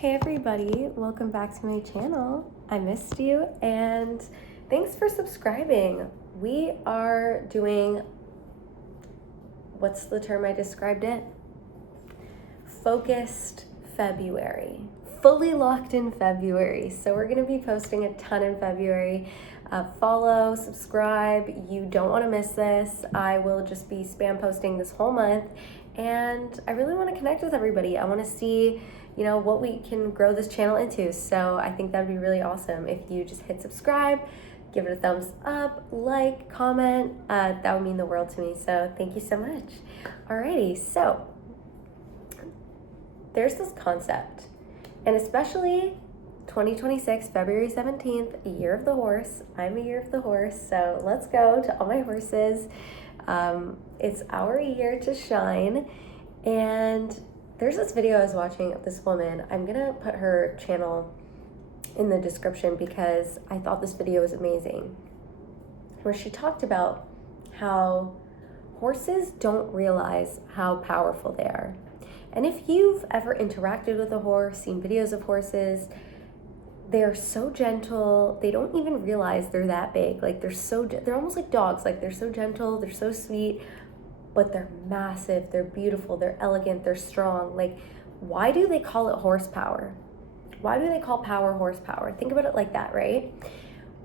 Hey everybody, welcome back to my channel. I missed you and thanks for subscribing. We are doing, what's the term I described it? Focused February, fully locked in February. So we're gonna be posting a ton in February. Follow, subscribe, you don't wanna miss this. I will just be spam posting this whole month and I really wanna connect with everybody. I wanna see what we can grow this channel into. So I think that'd be really awesome if you just hit subscribe, give it a thumbs up, like, comment. That would mean the world to me. So thank you so much. Alrighty, so there's this concept, and especially 2026, February 17th, year of the horse. I'm a year of the horse, so let's go to all my horses. It's our year to shine, and there's this video I was watching of this woman. I'm gonna put her channel in the description because I thought this video was amazing, where she talked about how horses don't realize how powerful they are. And if you've ever interacted with a horse, seen videos of horses, they're so gentle. They don't even realize they're that big. Like they're almost like dogs. Like they're so gentle, they're so sweet, but they're massive, they're beautiful, they're elegant, they're strong. Like, why do they call it horsepower? Why do they call power horsepower? Think about it like that, right?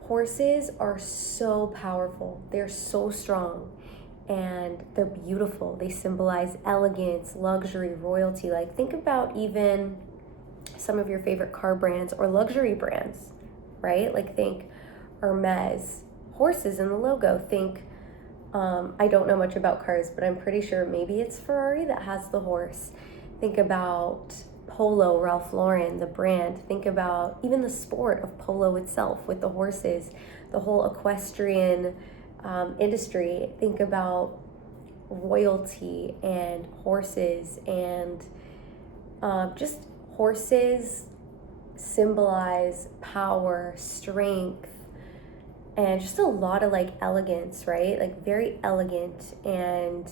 Horses are so powerful, they're so strong, and they're beautiful. They symbolize elegance, luxury, royalty. Like, think about even some of your favorite car brands or luxury brands, right? Like, think Hermes, horses in the logo. Think I don't know much about cars, but I'm pretty sure maybe it's Ferrari that has the horse. Think about Polo, Ralph Lauren, the brand. Think about even the sport of polo itself with the horses, the whole equestrian industry. Think about royalty and horses, and just horses symbolize power, strength, and just a lot of like elegance, right? Like very elegant. And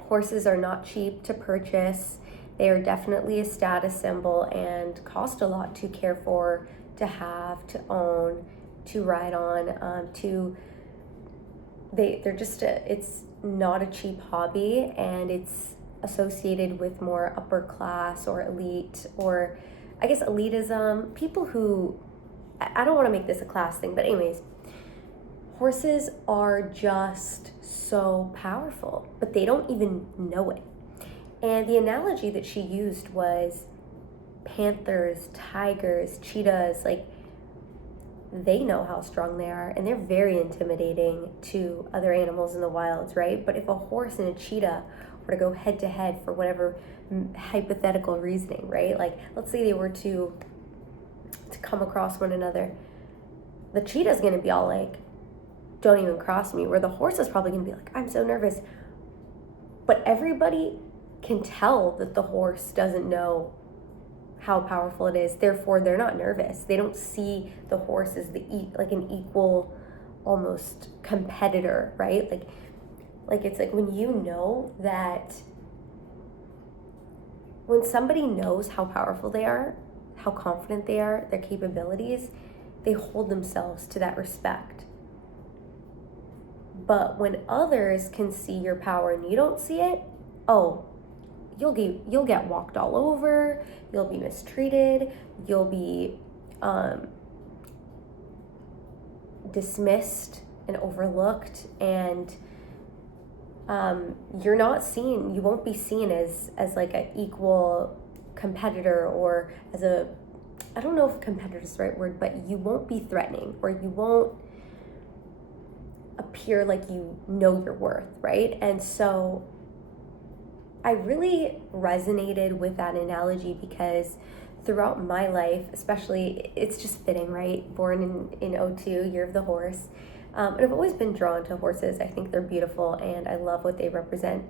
horses are not cheap to purchase. They are definitely a status symbol and cost a lot to care for, to have, to own, to ride on, they're just it's not a cheap hobby, and it's associated with more upper class or elite, or I guess elitism, people who, I don't want to make this a class thing, but anyways, horses are just so powerful, but they don't even know it. And the analogy that she used was panthers, tigers, cheetahs. Like, they know how strong they are, and they're very intimidating to other animals in the wilds, right? But if a horse and a cheetah were to go head to head for whatever hypothetical reasoning, right? Like, let's say they were to come across one another, the cheetah's gonna be all like, don't even cross me, where the horse is probably gonna be like, I'm so nervous. But everybody can tell that the horse doesn't know how powerful it is, therefore they're not nervous. They don't see the horse as like an equal, almost competitor, right? Like it's like when you know that, when somebody knows how powerful they are, how confident they are, their capabilities, they hold themselves to that respect. But when others can see your power and you don't see it, oh, you'll get walked all over, you'll be mistreated, you'll be dismissed and overlooked, and you won't be seen as like an equal competitor, or as a, I don't know if competitor is the right word, but you won't be threatening, or you won't appear like you know your worth, right? And so I really resonated with that analogy because throughout my life, especially, it's just fitting, right? Born in 02, year of the horse. And I've always been drawn to horses. I think they're beautiful and I love what they represent.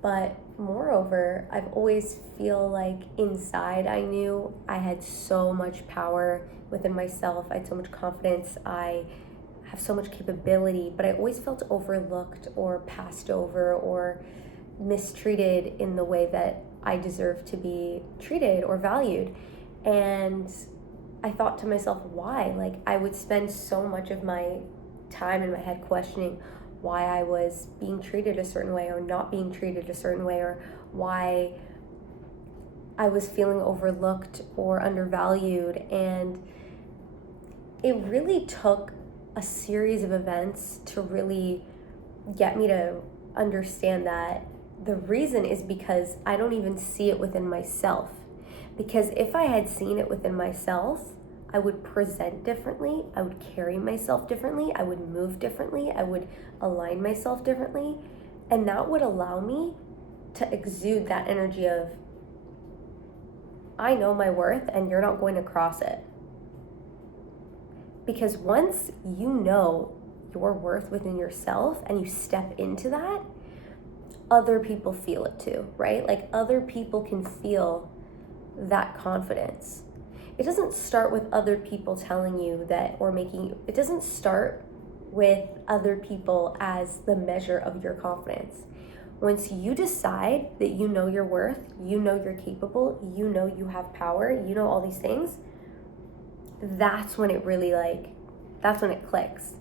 But moreover, I've always feel like inside I knew I had so much power within myself. I had so much confidence. I have so much capability, but I always felt overlooked or passed over or mistreated in the way that I deserve to be treated or valued. And I thought to myself, why? Like, I would spend so much of my time in my head questioning why I was being treated a certain way or not being treated a certain way, or why I was feeling overlooked or undervalued. And it really took a series of events to really get me to understand that the reason is because I don't even see it within myself. Because if I had seen it within myself, I would present differently, I would carry myself differently, I would move differently, I would align myself differently, and that would allow me to exude that energy of, I know my worth and you're not going to cross it. Because once you know your worth within yourself and you step into that, other people feel it too, right? Like, other people can feel that confidence. It doesn't start with other people telling you that, or making you, it doesn't start with other people as the measure of your confidence. Once you decide that you know your worth, you know you're capable, you know you have power, you know all these things, that's when it really, like, that's when it clicks.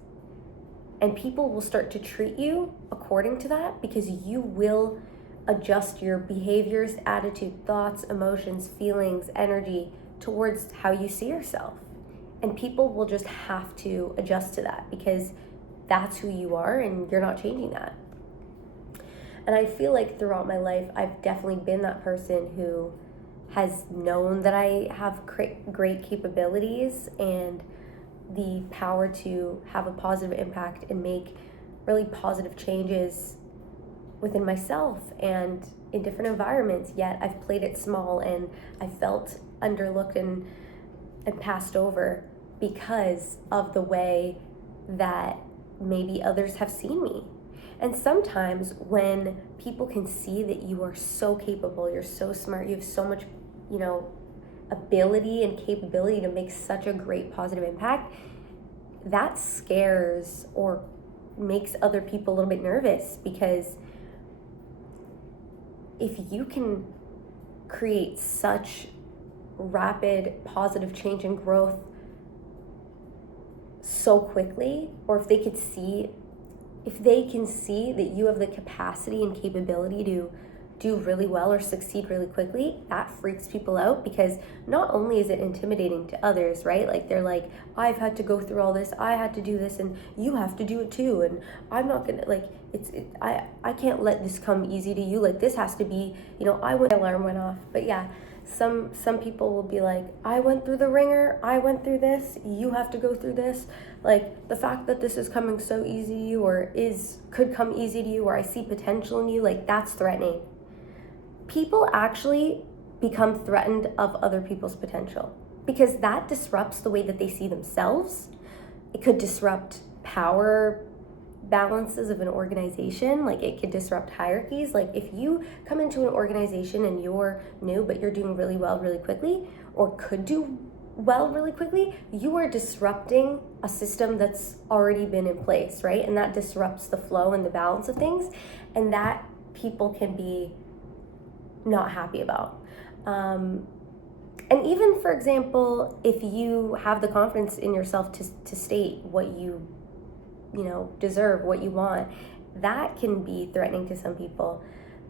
And people will start to treat you according to that, because you will adjust your behaviors, attitude, thoughts, emotions, feelings, energy towards how you see yourself. And people will just have to adjust to that, because that's who you are and you're not changing that. And I feel like throughout my life, I've definitely been that person who has known that I have great capabilities and the power to have a positive impact and make really positive changes within myself and in different environments. Yet I've played it small, and I felt underlooked and passed over because of the way that maybe others have seen me. And sometimes when people can see that you are so capable, you're so smart, you have so much, ability and capability to make such a great positive impact, that scares or makes other people a little bit nervous. Because if you can create such rapid positive change and growth so quickly, or if they can see that you have the capacity and capability to do really well or succeed really quickly, that freaks people out. Because not only is it intimidating to others, right? Like, they're like, I've had to go through all this, I had to do this, and you have to do it too, and I'm not gonna, like, I can't let this come easy to you. Like, this has to be, my alarm went off. But yeah, some people will be like, I went through the ringer, I went through this, you have to go through this. Like, the fact that this is coming so easy to you, or could come easy to you, or I see potential in you, like, that's threatening. People actually become threatened of other people's potential, because that disrupts the way that they see themselves. It could disrupt power balances of an organization. Like, it could disrupt hierarchies. Like, if you come into an organization and you're new, but you're doing really well really quickly, or could do well really quickly, you are disrupting a system that's already been in place, right? And that disrupts the flow and the balance of things, and that people can be not happy about. And even, for example, if you have the confidence in yourself to state what you deserve, what you want, that can be threatening to some people.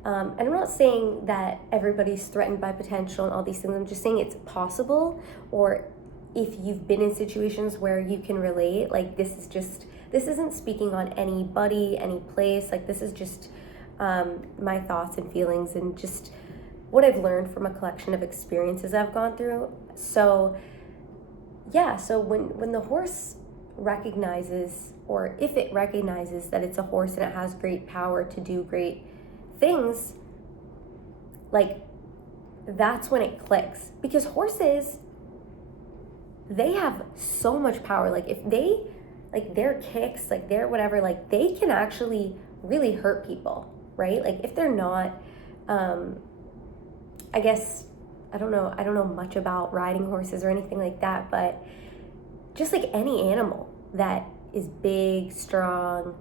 And I'm not saying that everybody's threatened by potential and all these things. I'm just saying it's possible, or if you've been in situations where you can relate, like, this isn't speaking on anybody, any place. Like, this is just my thoughts and feelings, and just what I've learned from a collection of experiences I've gone through. So yeah, so when the horse recognizes, or if it recognizes that it's a horse and it has great power to do great things, like, that's when it clicks. Because horses, they have so much power. Like, if they, like, their kicks, like, their whatever, like, they can actually really hurt people, right? Like, if they're not, I guess, I don't know much about riding horses or anything like that, but just like any animal that is big, strong,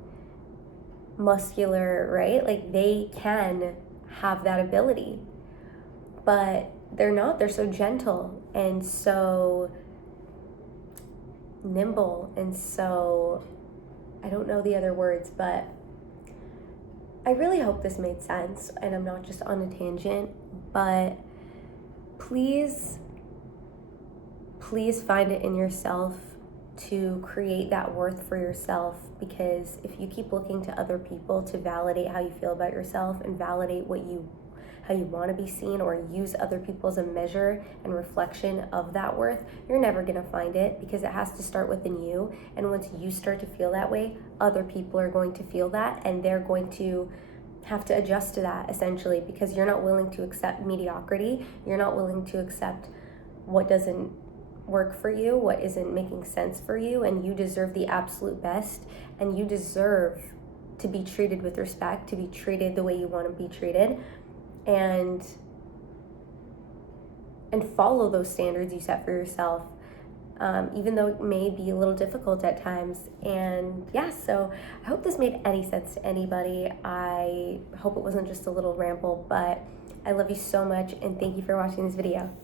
muscular, right? Like, they can have that ability. but they're not. They're so gentle and so nimble and so, I don't know the other words, but I really hope this made sense and I'm not just on a tangent. But please find it in yourself to create that worth for yourself, because if you keep looking to other people to validate how you feel about yourself and validate how you want to be seen, or use other people as a measure and reflection of that worth, you're never going to find it, because it has to start within you. And once you start to feel that way, other people are going to feel that, and they're going to have to adjust to that, essentially, because you're not willing to accept mediocrity. You're not willing to accept what doesn't work for you, what isn't making sense for you, and you deserve the absolute best, and you deserve to be treated with respect, to be treated the way you want to be treated, and follow those standards you set for yourself, even though it may be a little difficult at times. And yeah, so I hope this made any sense to anybody. I hope it wasn't just a little ramble, but I love you so much, and thank you for watching this video.